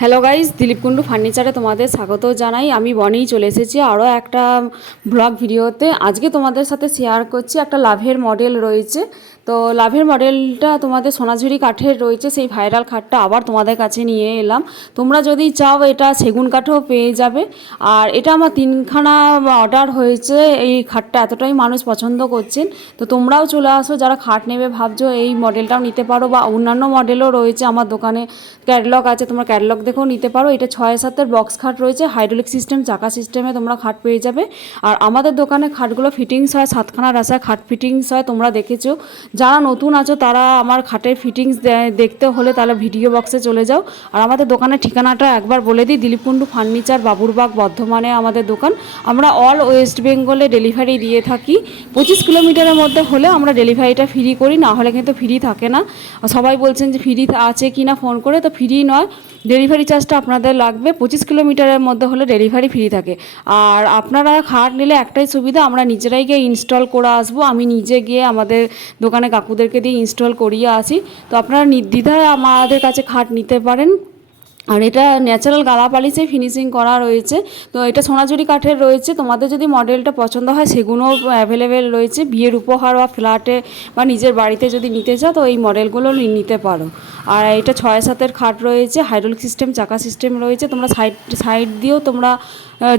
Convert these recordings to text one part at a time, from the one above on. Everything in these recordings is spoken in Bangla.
হ্যালো গাইস, দিলীপ কুন্ডু ফার্নিচারে তোমাদের স্বাগত জানাই। আমি বনেই চলে এসেছি আরও একটা ব্লগ ভিডিওতে। আজকে তোমাদের সাথে শেয়ার করছি একটা লাভের মডেল রয়েছে। তো লাভের মডেলটা তোমাদের সোনাঝুরি কাঠের রয়েছে, সেই ভাইরাল খাটটা আবার তোমাদের কাছে নিয়ে এলাম। তোমরা যদি চাও এটা সেগুন কাঠও পেয়ে যাবে। আর এটা আমার 3খানা অর্ডার হয়েছে। এই খাটটা এতটাই মানুষ পছন্দ করছেন, তো তোমরাও চলে আসো। যারা খাট নেবে ভাবছো এই মডেলটাও নিতে পারো, বা অন্যান্য মডেলও রয়েছে আমার দোকানে। ক্যাটালগ আছে, তোমরা ক্যাটালগ দেখেও নিতে পারো। এটা 6-7 বক্স খাট রয়েছে, হাইড্রোলিক সিস্টেম, চাকা সিস্টেমে তোমরা খাট পেয়ে যাবে। আর আমাদের দোকানে খাটগুলো ফিটিংস হয়, 7খানা রাশায় খাট ফিটিংস হয়, তোমরা দেখেছো। যারা নতুন আছো তারা আমার খাটের ফিটিংস দেখতে হলে তাহলে ভিডিও বক্সে চলে যাও। আর আমাদের দোকানের ঠিকানাটা একবার বলে দিই, দিলীপ কুন্ডু ফার্নিচার, বাবুরবাগ, বর্ধমানে আমাদের দোকান। আমরা অল ওয়েস্ট বেঙ্গলে ডেলিভারি দিয়ে থাকি। 25 কিলোমিটারের মধ্যে হলে আমরা ডেলিভারিটা ফ্রি করি, না হলে কিন্তু ফ্রি থাকে না। সবাই বলছেন যে ফ্রি আছে কি না ফোন করে, তো ফ্রি নয়, ডেলিভারি চার্জটা আপনাদের লাগবে। 25 কিলোমিটারের মধ্যে হলে ডেলিভারি ফ্রি থাকে। আর আপনারা খাট নিলে একটাই সুবিধা, আমরা নিজেরাই গিয়ে ইনস্টল করে আসবো। আমি নিজে গিয়ে আমাদের দোকানে কাকুদেরকে দিয়ে ইনস্টল করিয়ে আসি। তো আপনারা নির্দ্বিধায় আমাদের কাছে খাট নিতে পারেন। আর এটা ন্যাচারাল গালা পালিশে ফিনিশিং করা রয়েছে। তো এটা সোনাঝুরি কাঠের রয়েছে। তোমাদের যদি মডেলটা পছন্দ হয় সেগুলোও অ্যাভেলেবেল রয়েছে। বিয়ের উপহার বা ফ্ল্যাটে বা নিজের বাড়িতে যদি নিতে চাও তো এই মডেলগুলো নিতে পারো। আর এটা 6-7 খাট রয়েছে, হাইড্রোলিক সিস্টেম, চাকা সিস্টেম রয়েছে। তোমরা সাইড দিয়েও তোমরা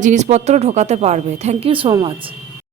জিনিসপত্র ঢোকাতে পারবে। Thank you so much.